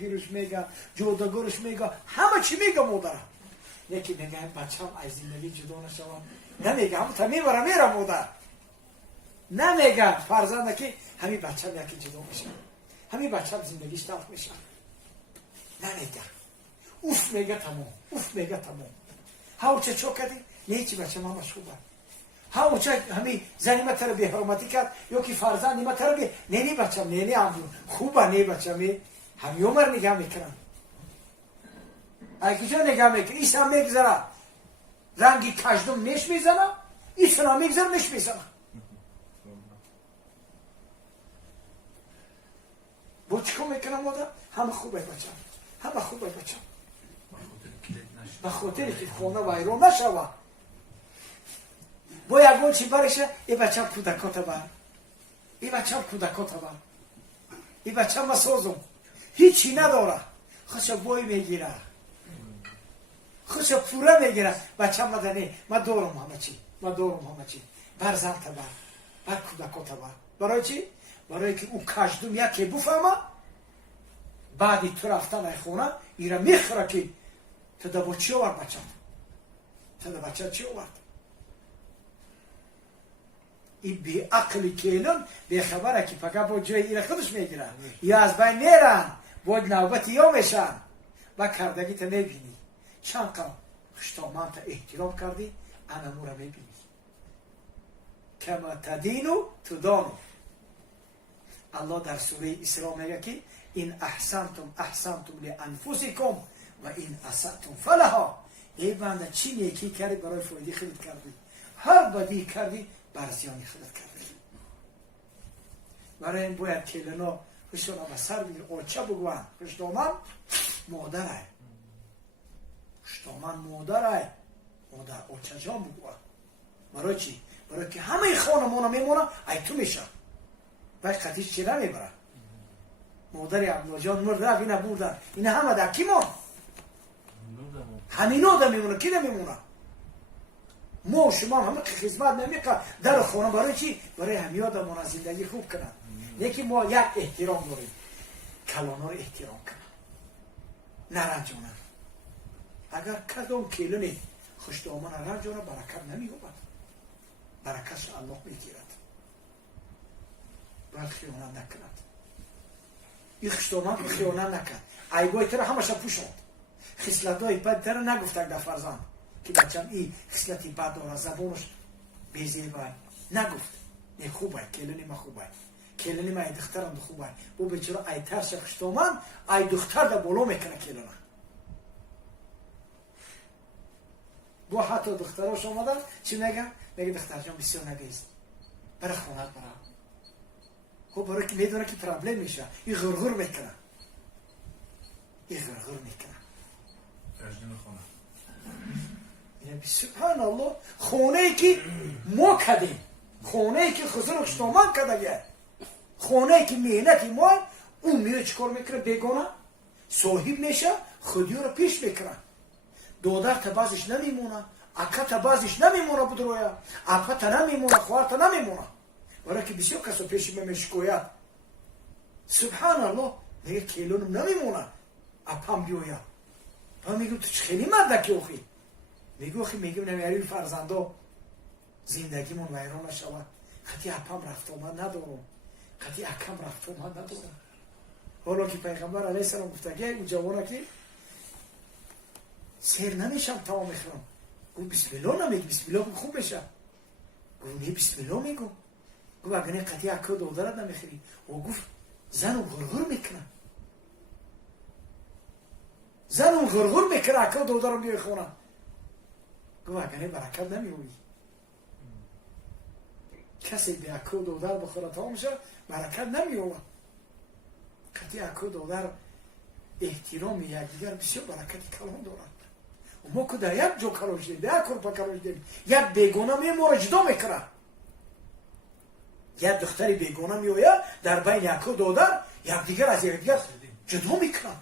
گیرش میگه، جودگرش میگه، همه چی میگه مادرم. یکی میگه بچه‌م از زندگی جدا نشوم، نمیگه همون تا میبره میره مادر. نمیگه فرزنده که همین بچه‌م یکی جدا میشه، همین بچه‌م زندگیش تلخ میشه. نمیگه اوف میگه تمام، اوف میگه تمام. هاوچه چو کردی؟ نه چی بچه‌م همش خوبه. هاوچه همین زنی ما تر به حرمتی کرد یا که فرزندی ما تر به نه بچه‌م نه همون خوبه، نه بچه‌م همین عمر نگاه میکنن. اگه جا نگاه میکنی ایست هم میگذره رنگی کشدم میش میزنه، ایست هم میگذره میش میزنه. با چیکار میکنم مادر؟ همه خوبه بچم، همه خوبه بچم، به خاطر که خونه ویران نشوه. با یکون چی برشه ای بچم کودکات بر، ای بچم کودکات بر، ای بچم مسازم هیچی نداره، خوش بای میگیره، خوش پوره میگیره. بچه مدنی ما دارم همه چی، ما دارم همه چی. بر زن تبر، بر کودکات تبر. برای چی؟ برای که او کشدوم یکی بفهمه بعدی تو رفتن خونه ایره میخوره که تو دبا چی آورد بچه؟ تو دبا بچه چی آورد؟ این بی عقلی کلون بی خبره که پکا با جای ایره خودش میگیره یا از بین میرن باید نوبتی یا میشن و کردگی تا میبینی چند قم خشتامن تا احترام کردی انا مورا میبینی کما تدینو تدانو. الله در سوره اسراء میگه که این احسنتم احسنتم لانفسکم و این اسأتم فلها. ای بنده چی نیکی کردی برای فایده خودت کردی، هر بدی کردی بر زیان خودت کردی. برای این باید کلنا خشتانا به سر بگیر آچه بگوان خشتامن مادره، خشتامن مادره، مادر آچه جان بگوان. برای چی؟ برای که همه خانمانا میمونه ای تو میشه باید خطیش چی نمیبره. مادر عبدالله جان مرد رفت اینه بردن، اینه همه در کی مون؟ همین آدم میمونه، کی نمیمونه؟ ما شما همه که خدمت نمیکنن در خانه. برای چی؟ برای همین آدم ما زندگی خوب کنن. یکی ما یک احترام داریم، کلانا رو احترام کنن، نرنجونن. اگر کدام کلونی خوشدامن رنجونه برکت نمی‌یابد، برکتش الله میگیرد. باید خیانت نکند. این خوشدامن خیانت نکرد، عیبای تر همش پوشاند، خصلت‌های بد تر نگفتن در فرزند که بچم این خصلتی بد داره، زبانش بی‌زیبا نگفت. نه خوبه کلونی ما خوبه، کلونی ما ای دخترم خوبه. او بیچاره ای ترش خوشدامن ای دختر در بالا میکنه کلونه. با حتی دختراش آمدن چی میگن؟ میگه دختر جان بسیار نگیست برای خونت برام. خب برای که میدونه که پرابلم میشه این غرغر میکنه، این غرغر میکنه. ترجمه خونه یعنی سبحان الله خونه ای که ما کدیم، خونه ای که خزر اجتماع کده، خونه ای که مهنتی ما اون میره چکار میکنه بیگانه صاحب میشه خودی رو پیش میکنه. دودر تا بازش نمیمونه، اکا تا بازش نمیمونه، بدرویا اپا تا نمیمونه، خوار تا نمیمونه. برای که بسیار کسا پیش میشکوید سبحان الله میگه کیلونم نمیمونه اپام بیویا. با میگو تو چه خیلی مردکی اوخی؟ میگو اخی میگم نمیاری فرزنده زندگیمون ویران نشود. خطی اپام رفت آمد ندارم، خطی اکم رفت آمد ندارم. حالا که پیغمبر علیه السلام گفته اون جوانه که سیر نمیشم تا میخورم، گو بسم الله نمیگی، بسم الله خوب بشه. گو نه بسم الله میگو. گو اگر نه قطعی اکو دودرت نمیخوری. او گفت زنم غرغر میکنه، زنم غرغر میکنه اکو دودرم بیای خونه. گو اگر نه برکت نمیوی. کسی به اکو دودر بخوره تا میشه برکت نمیوه. قطعی اکو دودر احترام یکدیگر بسیار برکت کلان دارد. و ما که در یک جو کلاش دیم، در یک کرپا کلاش دیم، یک بیگانه می ما را جدا میکنه. یک دختری بیگانه می آید در بین یک دودر یک دیگر از یک دیگر جدا میکنه.